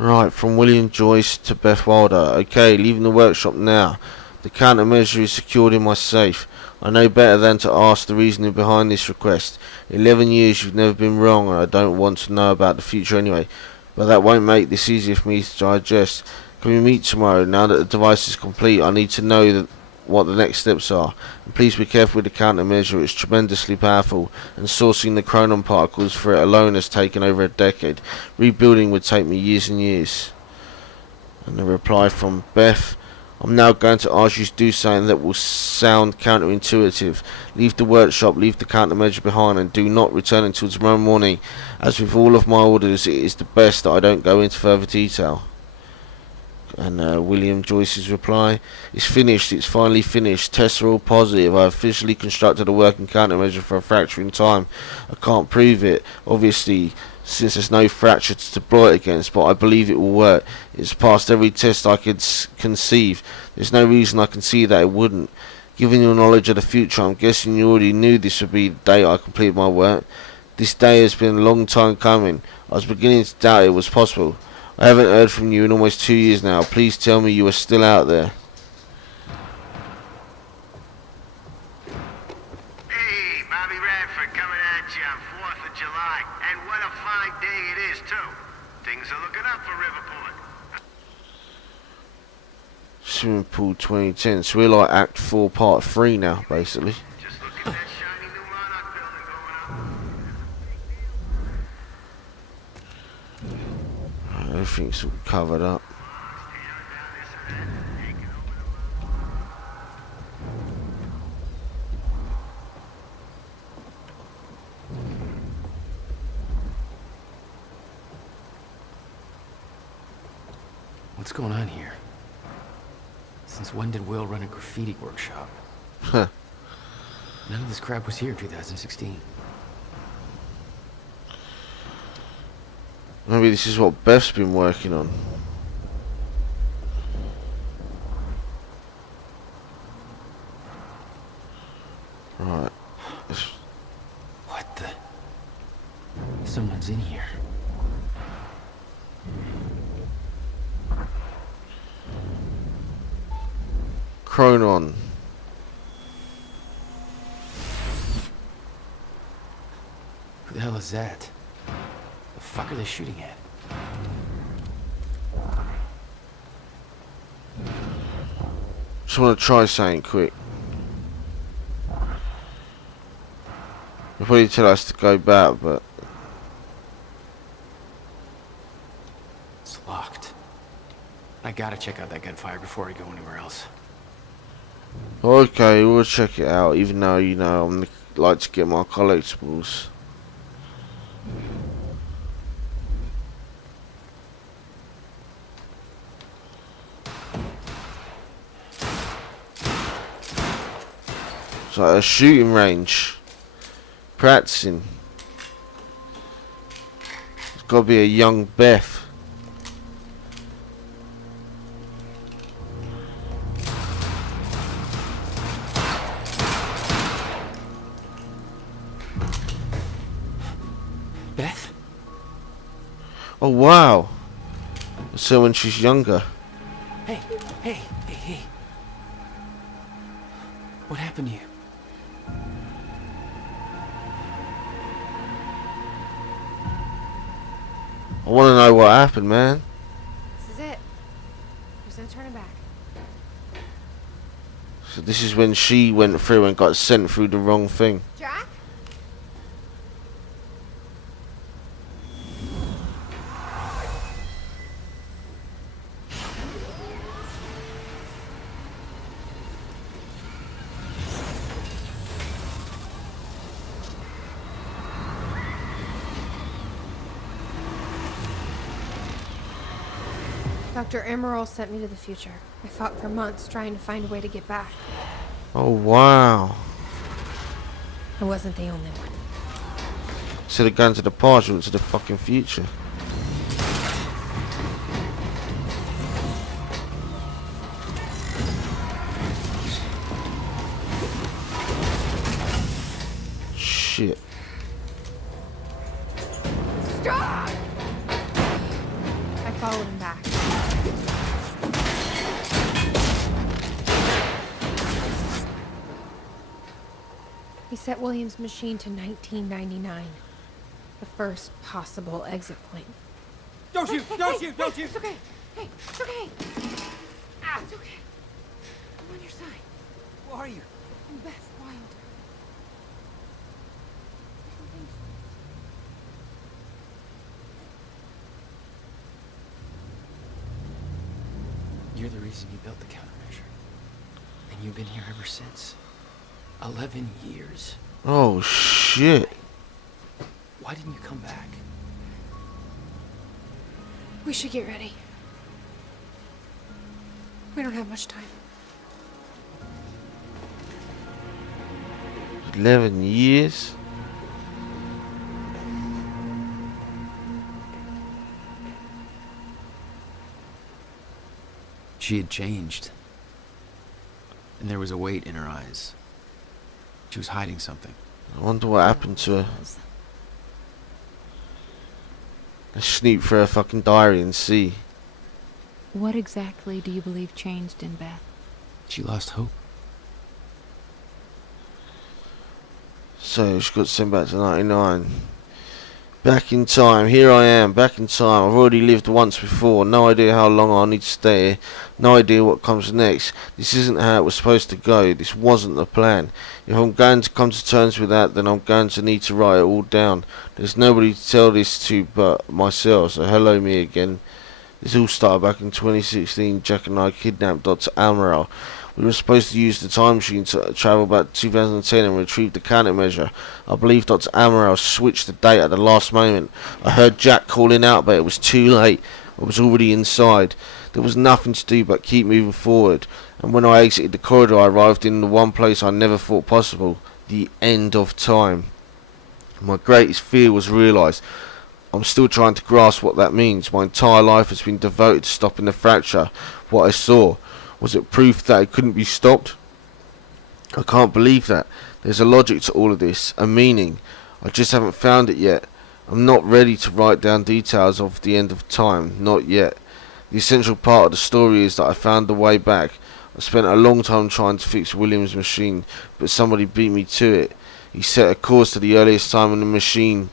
Right, from William Joyce to Beth Wilder. Okay, leaving the workshop now. The countermeasure is secured in my safe. I know better than to ask the reasoning behind this request. 11 years you've never been wrong, and I don't want to know about the future anyway. But that won't make this easier for me to digest. Can we meet tomorrow? Now that the device is complete, I need to know what the next steps are. And please be careful with the countermeasure. It's tremendously powerful, and sourcing the chronon particles for it alone has taken over a decade. Rebuilding would take me years and years. And the reply from Beth: I'm now going to ask you to do something that will sound counterintuitive. Leave the workshop, leave the countermeasure behind, and do not return until tomorrow morning. As with all of my orders, it is the best that I don't go into further detail. And William Joyce's reply: it's finished, it's finally finished. Tests are all positive. I have officially constructed a working countermeasure for a fracture in time. I can't prove it, obviously, since there's no fracture to deploy it against, but I believe it will work. It's passed every test I could conceive. There's no reason I can see that it wouldn't. Given your knowledge of the future, I'm guessing you already knew this would be the day I completed my work. This day has been a long time coming. I was beginning to doubt it was possible. I haven't heard from you in almost 2 years now. Please tell me you are still out there. Hey, Bobby Radford coming at you on 4th of July. And what a fine day it is, too. Things are looking up for Riverport. Swimming Pool 2010. So we're like Act 4 Part 3 now, basically. Just look at that shiny new Monarch building going up. Everything's all covered up. What's going on here? Since when did Will run a graffiti workshop? Huh. None of this crap was here in 2016. Maybe this is what Beth's been working on. Right. What the? Someone's in here. Chronon. Who the hell is that? The fuck are they shooting at? Just want to try something quick. They'll probably tell us to go back, but It's locked. I gotta check out that gunfire before I go anywhere else. okay, we'll check it out. Even though, you know, I'm like to get my collectibles. It's like a shooting range. Practicing. It's got to be a young Beth. Beth? Oh wow. So when she's younger. Hey, hey, hey, hey. What happened to you? I want to know what happened, man. This is it. There's no turning back. So this is when she went through and got sent through the wrong thing. Jack? Dr. Emerald sent me to the future. I fought for months trying to find a way to get back. Oh wow. I wasn't the only one. Instead of going to the past, you went to the fucking future. Shit. Stop! I've followed him back. He set William's machine to 1999. The first possible exit point. Don't shoot! Don't shoot! Don't shoot! It's okay. Hey, it's okay. Ah, it's okay. I'm on your side. Who are you? I'm Beth Wilder. You're the reason you built the countermeasure. And you've been here ever since. 11 years. Oh shit. Why didn't you come back? We should get ready. We don't have much time. 11 years? She had changed. And there was a weight in her eyes. She was hiding something. I wonder what happened to her. Let's snoop through her fucking diary and see. What exactly do you believe changed in Beth? She lost hope. So she got sent back to 99. Back in time. Here I am, back in time. I've already lived once before. No idea how long I'll need to stay here. No idea what comes next. This isn't how it was supposed to go. This wasn't the plan. If I'm going to come to terms with that, then I'm going to need to write it all down. There's nobody to tell this to but myself, so hello me again. This all started back in 2016. Jack and I kidnapped Dr. Amaral. We were supposed to use the time machine to travel back to 2010 and retrieve the countermeasure. I believe Dr. Amaral switched the date at the last moment. I heard Jack calling out, but it was too late. I was already inside. There was nothing to do but keep moving forward. And when I exited the corridor, I arrived in the one place I never thought possible. The end of time. My greatest fear was realised. I'm still trying to grasp what that means. My entire life has been devoted to stopping the fracture. What I saw, was it proof that it couldn't be stopped? I can't believe that. There's a logic to all of this, a meaning. I just haven't found it yet. I'm not ready to write down details of the end of time, not yet. The essential part of the story is that I found the way back. I spent a long time trying to fix William's machine, but somebody beat me to it. He set a course to the earliest time when the machine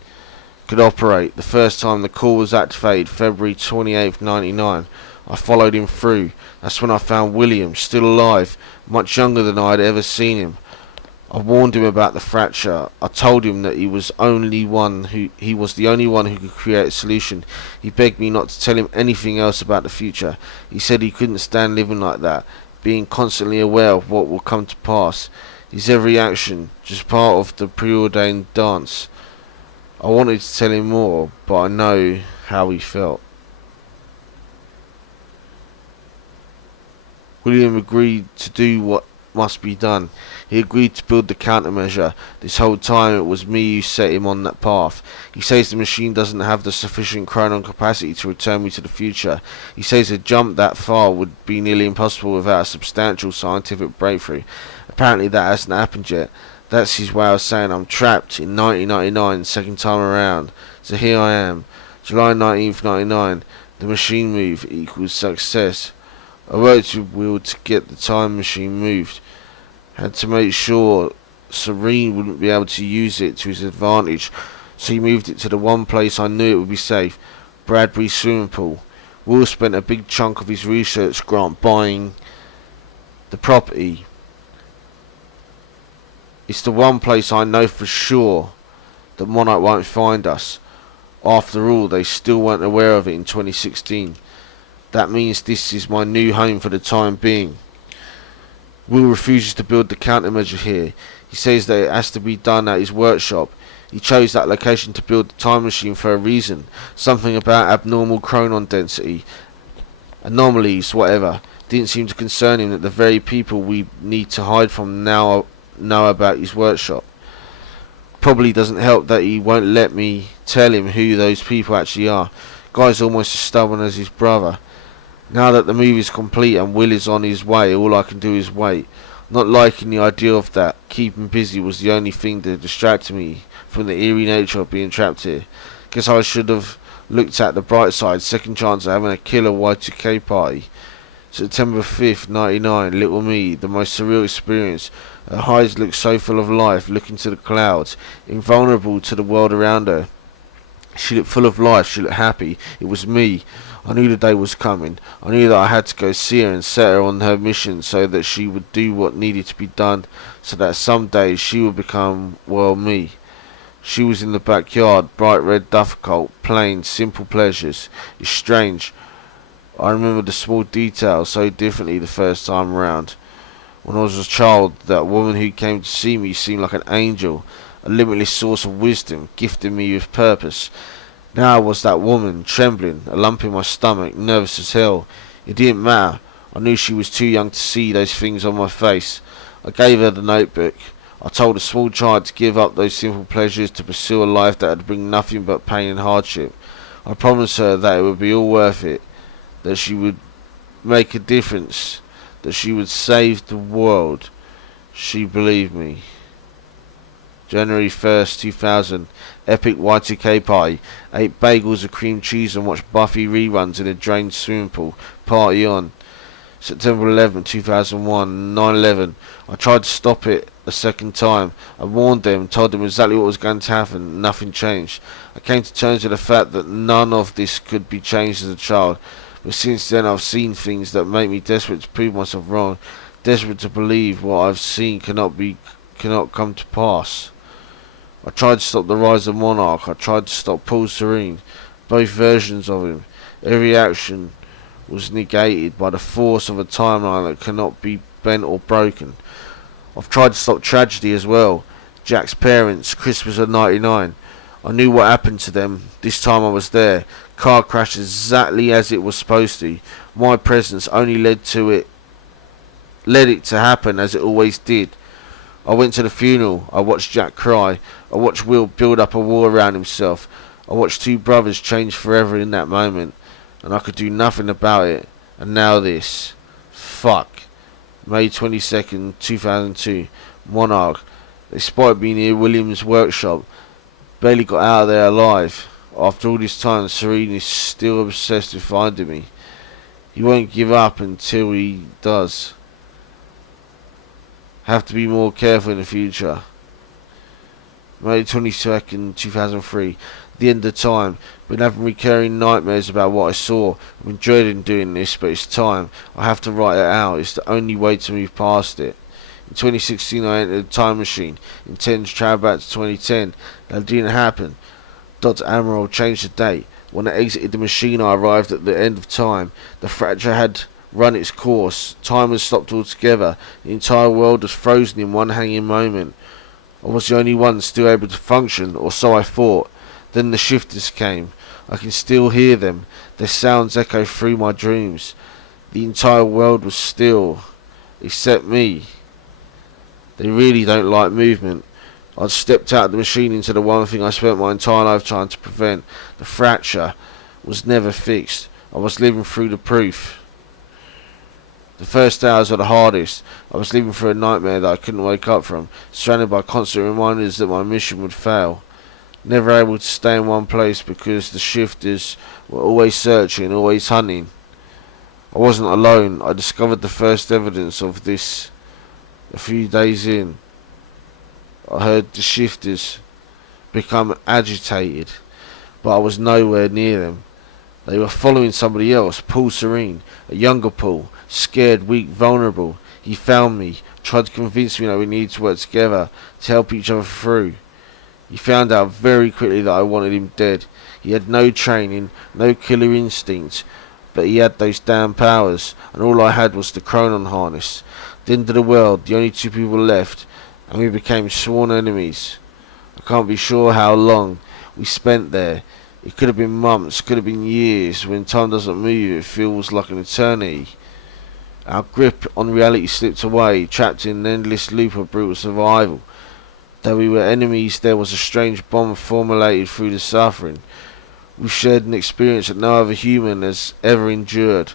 could operate. The first time the core was activated, February 28th, 99. I followed him through. That's when I found William, still alive, much younger than I had ever seen him. I warned him about the fracture. I told him that he was the only one who could create a solution. He begged me not to tell him anything else about the future. He said he couldn't stand living like that, being constantly aware of what will come to pass. His every action, just part of the preordained dance. I wanted to tell him more, but I know how he felt. William agreed to do what must be done. He agreed to build the countermeasure. This whole time it was me who set him on that path. He says the machine doesn't have the sufficient chronon capacity to return me to the future. He says a jump that far would be nearly impossible without a substantial scientific breakthrough. Apparently that hasn't happened yet. That's his way of saying I'm trapped in 1999, second time around. So here I am. July 19th, 99. The machine move equals success. I worked with Will to get the time machine moved. Had to make sure Serene wouldn't be able to use it to his advantage, so he moved it to the one place I knew it would be safe, Bradbury swimming pool. Will spent a big chunk of his research grant buying the property. It's the one place I know for sure that Monarch won't find us. After all, they still weren't aware of it in 2016. That means this is my new home for the time being. Will refuses to build the countermeasure here. He says that it has to be done at his workshop. He chose that location to build the time machine for a reason. Something about abnormal chronon density. Anomalies, whatever. Didn't seem to concern him that the very people we need to hide from now know about his workshop. Probably doesn't help that he won't let me tell him who those people actually are. Guy's almost as stubborn as his brother. Now that the move is complete and Will is on his way, all I can do is wait. Not liking the idea of that. Keeping busy was the only thing that distracted me from the eerie nature of being trapped here. Guess I should have looked at the bright side. Second chance of having a killer Y2K party. September 5th, 99. Little me, the most surreal experience. Her eyes looked so full of life, looking to the clouds, invulnerable to the world around her. She looked full of life, she looked happy. It was me. I knew the day was coming. I knew that I had to go see her and set her on her mission so that she would do what needed to be done, so that someday she would become, well, me. She was in the backyard, bright red duffel coat, plain, simple pleasures. It's strange. I remember the small details so differently the first time round. When I was a child, that woman who came to see me seemed like an angel, a limitless source of wisdom, gifting me with purpose. Now I was that woman, trembling, a lump in my stomach, nervous as hell. It didn't matter. I knew she was too young to see those things on my face. I gave her the notebook. I told a small child to give up those simple pleasures to pursue a life that would bring nothing but pain and hardship. I promised her that it would be all worth it, that she would make a difference, that she would save the world. She believed me. January 1st, 2000. Epic Y2K party. Ate bagels with cream cheese and watched Buffy reruns in a drained swimming pool. Party on. September 11th, 2001. 9/11. I tried to stop it a second time. I warned them, told them exactly what was going to happen. Nothing changed. I came to terms with the fact that none of this could be changed as a child. But since then I've seen things that make me desperate to prove myself wrong. Desperate to believe what I've seen cannot come to pass. I tried to stop the rise of Monarch. I tried to stop Paul Serene. Both versions of him. Every action was negated by the force of a timeline that cannot be bent or broken. I've tried to stop tragedy as well. Jack's parents, Christmas of 99. I knew what happened to them. This time I was there. Car crashed exactly as it was supposed to. My presence only led it to happen as it always did. I went to the funeral. I watched Jack cry. I watched Will build up a wall around himself. I watched two brothers change forever in that moment. And I could do nothing about it. And now this. Fuck. May 22nd, 2002. Monarch. They spotted me near Williams' workshop. Barely got out of there alive. After all this time, Serene is still obsessed with finding me. He won't give up until he does. Have to be more careful in the future. May 22nd, 2003. The end of time. Been having recurring nightmares about what I saw. I've enjoyed doing this, but it's time. I have to write it out. It's the only way to move past it. In 2016 I entered a time machine, intended to travel back to 2010. That didn't happen. Dr. Amaral changed the date. When I exited the machine I arrived at the end of time. The fracture had run its course. Time had stopped altogether. The entire world was frozen in one hanging moment. I was the only one still able to function, or so I thought. Then the shifters came. I can still hear them. Their sounds echo through my dreams. The entire world was still, except me. They really don't like movement. I'd stepped out of the machine into the one thing I spent my entire life trying to prevent. The fracture was never fixed. I was living through the proof. The first hours were the hardest. I was living through a nightmare that I couldn't wake up from, surrounded by constant reminders that my mission would fail. Never able to stay in one place because the shifters were always searching, always hunting. I wasn't alone. I discovered the first evidence of this a few days in. I heard the shifters become agitated, but I was nowhere near them. They were following somebody else, Paul Serene, a younger Paul, scared, weak, vulnerable. He found me, tried to convince me that we needed to work together to help each other through. He found out very quickly that I wanted him dead. He had no training, no killer instincts, but he had those damn powers, and all I had was the Chronon harness. The end of the world, the only two people left, and we became sworn enemies. I can't be sure how long we spent there. It could have been months, could have been years. When time doesn't move, it feels like an eternity. Our grip on reality slipped away, trapped in an endless loop of brutal survival. Though we were enemies, there was a strange bond formulated through the suffering. We shared an experience that no other human has ever endured.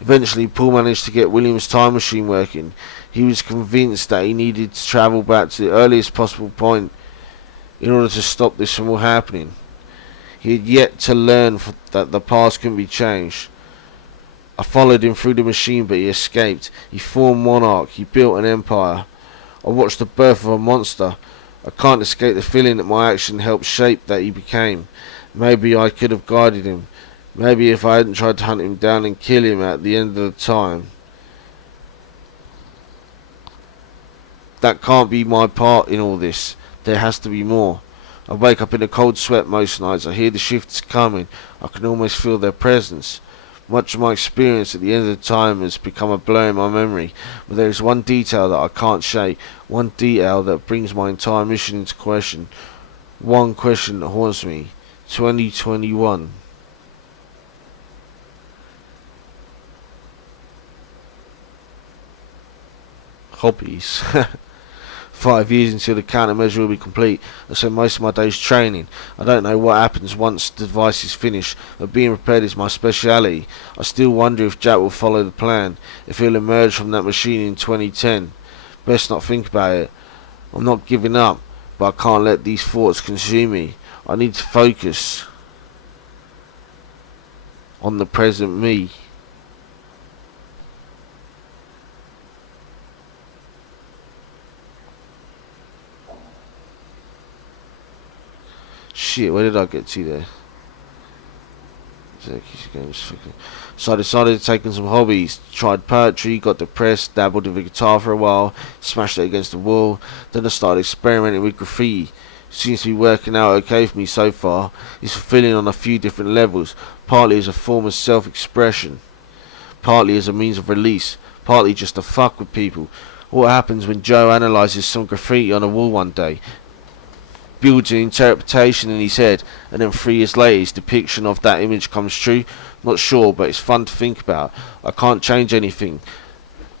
Eventually, Paul managed to get William's time machine working. He was convinced that he needed to travel back to the earliest possible point in order to stop this from all happening. He had yet to learn that the past couldn't be changed. I followed him through the machine, but he escaped. He formed Monarch. He built an empire. I watched the birth of a monster. I can't escape the feeling that my action helped shape that he became. Maybe I could have guided him. Maybe if I hadn't tried to hunt him down and kill him at the end of the time. That can't be my part in all this. There has to be more. I wake up in a cold sweat most nights. I hear the shifts coming. I can almost feel their presence. Much of my experience at the end of the time has become a blur in my memory, but there is one detail that I can't shake, one detail that brings my entire mission into question, one question that haunts me. 2021. Hobbies. 5 years until the countermeasure will be complete. I spend most of my days training. I don't know what happens once the device is finished, but being prepared is my speciality. I still wonder if Jack will follow the plan, if he'll emerge from that machine in 2010. Best not think about it. I'm not giving up, but I can't let these thoughts consume me. I need to focus on the present me. Shit, where did I get to there? So I decided to take on some hobbies. Tried poetry, got depressed, dabbled with the guitar for a while, smashed it against the wall. Then I started experimenting with graffiti. Seems to be working out okay for me so far. It's fulfilling on a few different levels, partly as a form of self-expression, partly as a means of release, partly just to fuck with people. What happens when Joe analyses some graffiti on a wall one day, builds an interpretation in his head, and then 3 years later his depiction of that image comes true? Not sure, but it's fun to think about. I can't change anything,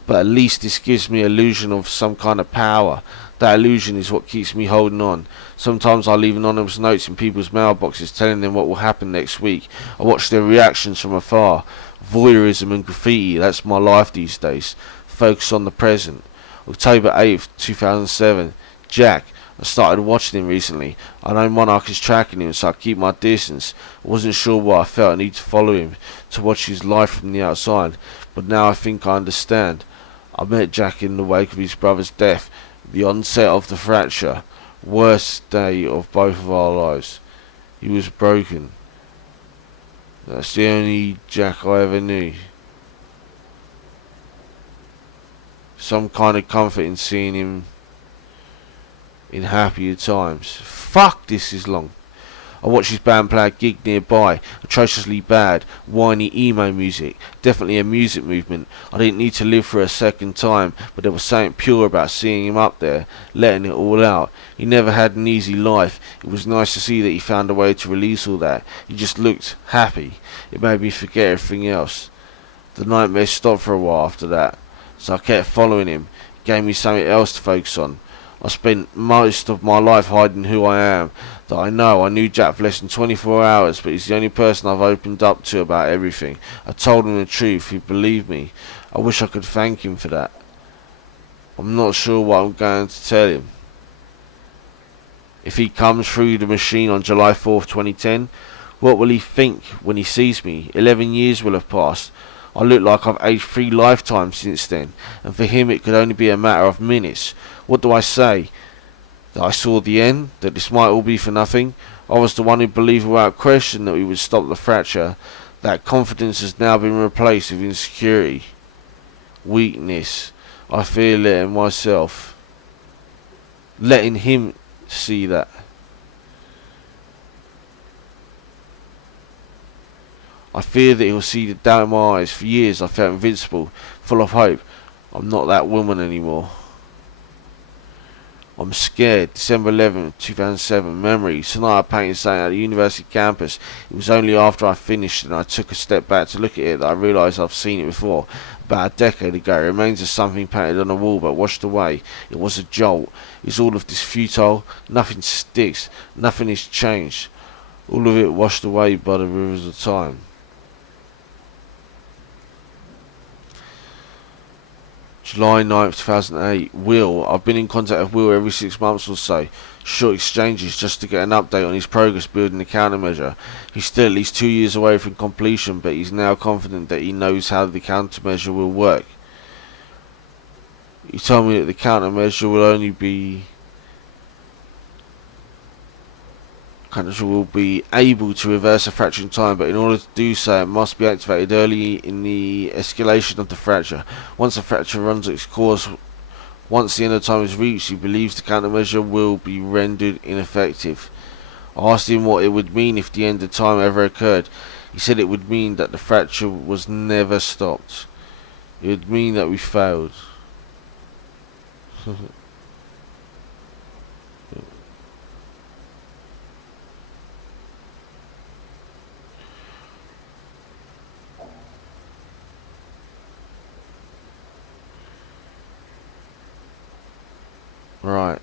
but at least this gives me an illusion of some kind of power. That illusion is what keeps me holding on. Sometimes I leave anonymous notes in people's mailboxes telling them what will happen next week. I watch their reactions from afar. Voyeurism and graffiti, that's my life these days. Focus on the present. October 8th, 2007. Jack. I started watching him recently. I know Monarch is tracking him, so I keep my distance. I wasn't sure what I felt. I need to follow him, to watch his life from the outside. But now I think I understand. I met Jack in the wake of his brother's death, the onset of the fracture, worst day of both of our lives. He was broken. That's the only Jack I ever knew. Some kind of comfort in seeing him in happier times. Fuck, this is long. I watched his band play a gig nearby. Atrociously bad, whiny emo music. Definitely a music movement. I didn't need to live for a second time, but there was something pure about seeing him up there, letting it all out. He never had an easy life. It was nice to see that he found a way to release all that. He just looked happy. It made me forget everything else. The nightmare stopped for a while after that, so I kept following him. It gave me something else to focus on. I spent most of my life hiding who I am. That I knew Jack for less than 24 hours, but he's the only person I've opened up to about everything. I told him the truth. He believed me. I wish I could thank him for that. I'm not sure what I'm going to tell him. If he comes through the machine on July 4th, 2010, what will he think when he sees me? 11 years will have passed. I look like I've aged 3 lifetimes since then, and for him it could only be a matter of minutes. What do I say? That I saw the end? That this might all be for nothing? I was the one who believed without question that we would stop the fracture. That confidence has now been replaced with insecurity, weakness. I feel it in myself. Letting him see that. I fear that he'll see the doubt in my eyes. For years I felt invincible, full of hope. I'm not that woman anymore. I'm scared. December 11th, 2007. Memory. Tonight I painted something at the university campus. It was only after I finished and I took a step back to look at it that I realised I've seen it before. About a decade ago. It remains as something painted on the wall but washed away. It was a jolt. Is all of this futile? Nothing sticks. Nothing is changed. All of it washed away by the rivers of time. July 9th, 2008. Will. I've been in contact with Will every 6 months or so. Short exchanges just to get an update on his progress building the countermeasure. He's still at least 2 years away from completion, but he's now confident that he knows how the countermeasure will work. He told me that the countermeasure will only be will be able to reverse a fracture in time, but in order to do so it must be activated early in the escalation of the fracture. Once the fracture runs its course, once the end of time is reached, he believes the countermeasure will be rendered ineffective. I asked him what it would mean if the end of time ever occurred. He said it would mean that the fracture was never stopped. It would mean that we failed. Right.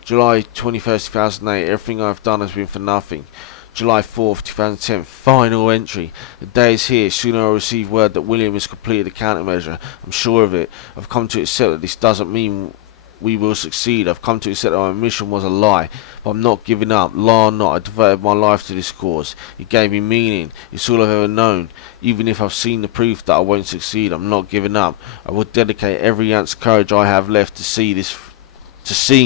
July 21st, 2008. Everything I've done has been for nothing. July 4th, 2010. Final entry. The day is here. Soon I'll receive word that William has completed the countermeasure. I'm sure of it. I've come to accept that this doesn't mean we will succeed. I've come to accept that my mission was a lie. But I'm not giving up. Lie or not, I devoted my life to this cause. It gave me meaning. It's all I've ever known. Even if I've seen the proof that I won't succeed, I'm not giving up. I will dedicate every ounce of courage I have left to seeing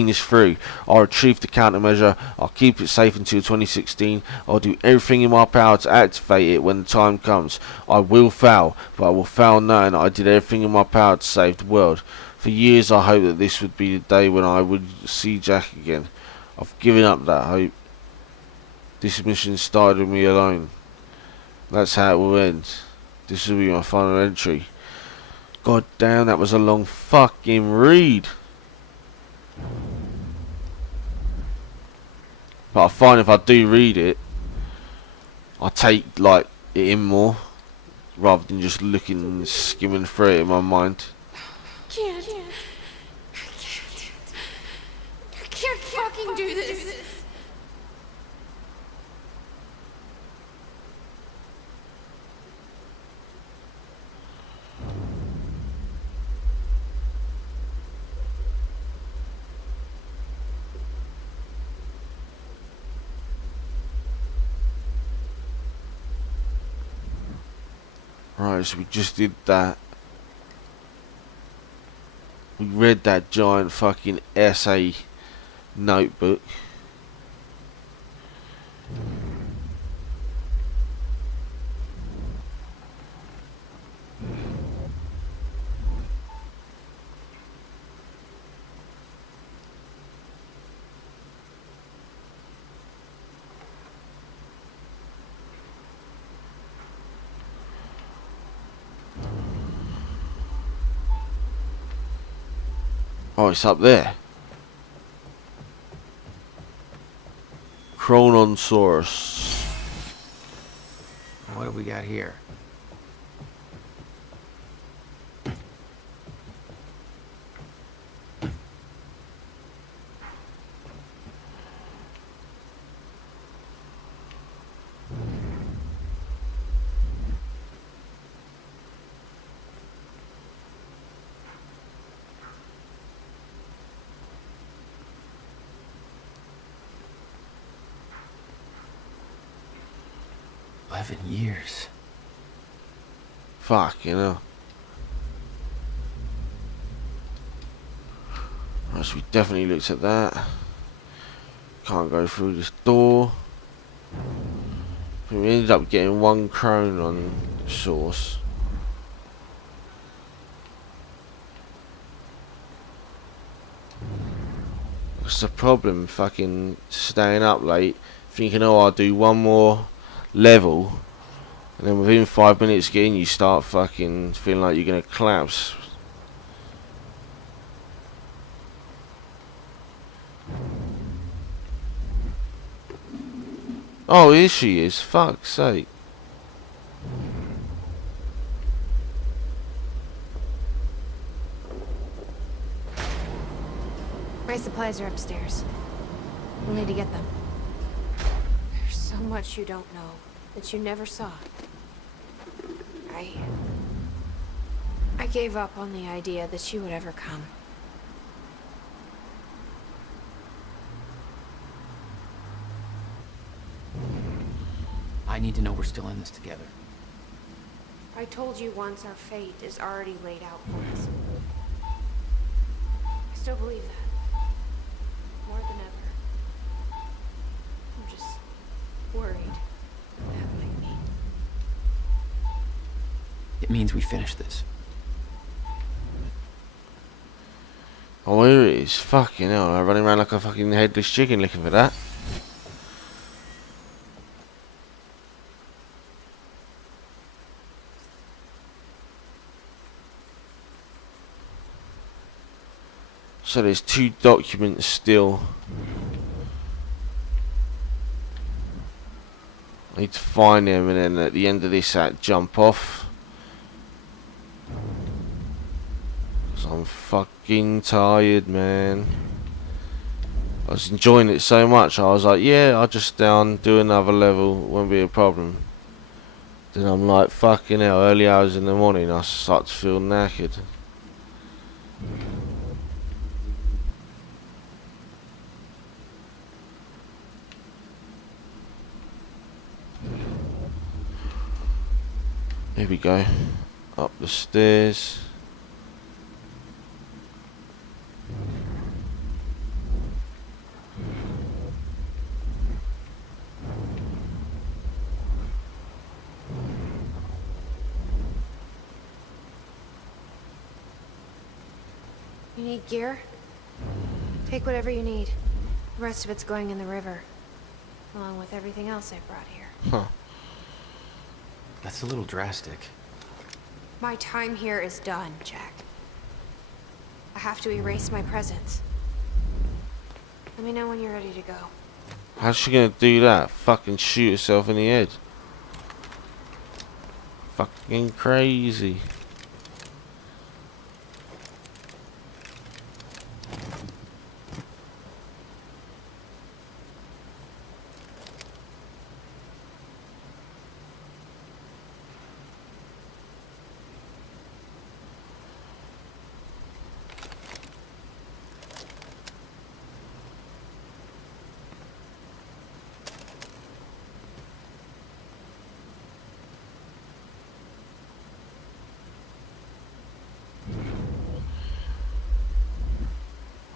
this through. I'll retrieve the countermeasure. I'll keep it safe until 2016. I'll do everything in my power to activate it when the time comes. I will fail, but I will fail knowing that I did everything in my power to save the world. For years I hoped that this would be the day when I would see Jack again. I've given up that hope. This mission started with me alone. That's how it will end. This will be my final entry. God damn, that was a long fucking read. But I find if I do read it, I take like it in more rather than just looking and skimming through it in my mind. I can't fucking do this. Right, so we just did that. We read that giant fucking essay notebook. Oh, it's up there. Chrononsaurus. What do we got here? Years. Fuck, you know. Right, so we definitely looked at that. Can't go through this door. We ended up getting 1 chronon source. What's the problem? Fucking staying up late, thinking, oh, I'll do 1 more level. And then within 5 minutes getting, you start fucking feeling like you're gonna collapse. Oh, here she is. Fuck's sake. My supplies are upstairs. We'll need to get them. There's so much you don't know that you never saw. I gave up on the idea that she would ever come. I need to know we're still in this together. I told you once our fate is already laid out for us. I still believe that. More than ever. I'm just worried what that might mean. It means we finish this. Oh, here it is. Fucking hell, I'm running around like a fucking headless chicken looking for that. So there's 2 documents still. I need to find them and then at the end of this act jump off. 'Cause I'm fucking tired, man. I was enjoying it so much, I was like, yeah, I'll just down, do another level, won't be a problem. Then I'm like, fucking hell, early hours in the morning, I start to feel knackered. Here we go. Up the stairs. You need gear? Take whatever you need. The rest of it's going in the river. Along with everything else I brought here. Huh. That's a little drastic. My time here is done, Jack. I have to erase my presence. Let me know when you're ready to go. How's she gonna do that? Fucking shoot herself in the head. Fucking crazy.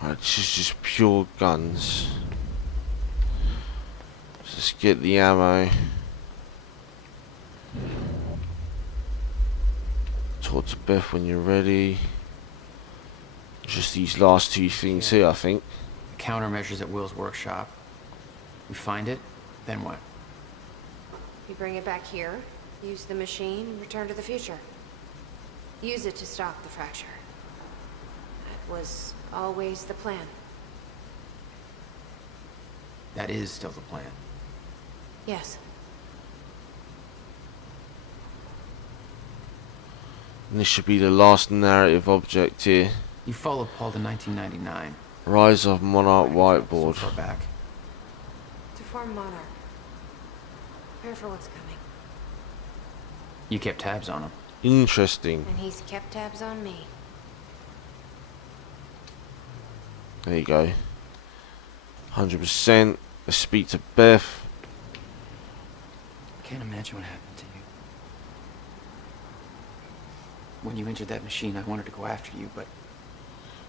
Right, this is just pure guns. Let's just get the ammo. Talk to Beth when you're ready. Just these last 2 things here, I think. The countermeasures at Will's workshop. We find it, then what? You bring it back here, use the machine, and return to the future. Use it to stop the fracture. That was always the plan. That is still the plan. Yes. And this should be the last narrative object here. You followed Paul to 1999. Rise of Monarch So Whiteboard. far back. To form Monarch. Prepare for what's coming. You kept tabs on him. Interesting. And he's kept tabs on me. There you go. 100%. Let's speak to Beth. I can't imagine what happened to you. When you entered that machine, I wanted to go after you, but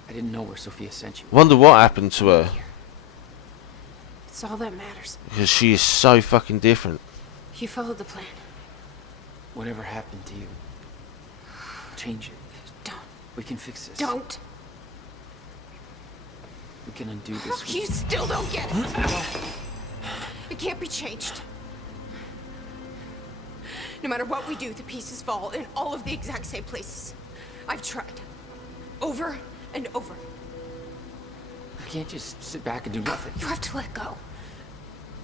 I didn't know where Sophia sent you. Wonder what happened to her. Here. It's all that matters. Because she is so fucking different. You followed the plan. Whatever happened to you, change it. Don't. We can fix this. Don't. We can undo this. You still don't get it. It can't be changed. No matter what we do, the pieces fall in all of the exact same places. I've tried. Over and over. I can't just sit back and do nothing. You have to let go.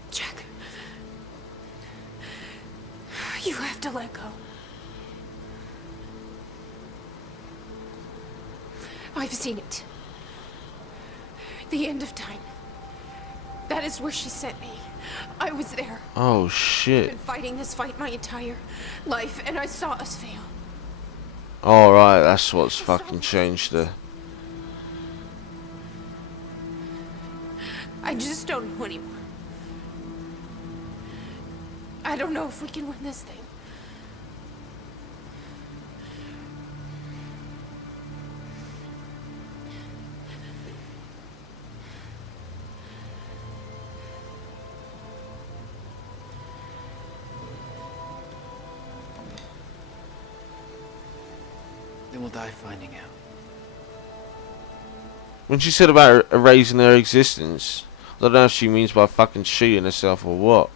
Jack. You have to let go. I've seen it. The end of time. That is where she sent me. I was there. Oh I've shit. been fighting this fight my entire life, and I saw us fail. Alright, that's what's fucking changed her. I just don't know anymore. I don't know if we can win this thing. Then we'll die finding out. When she said about erasing her existence, I don't know if she means by fucking shooting herself or what.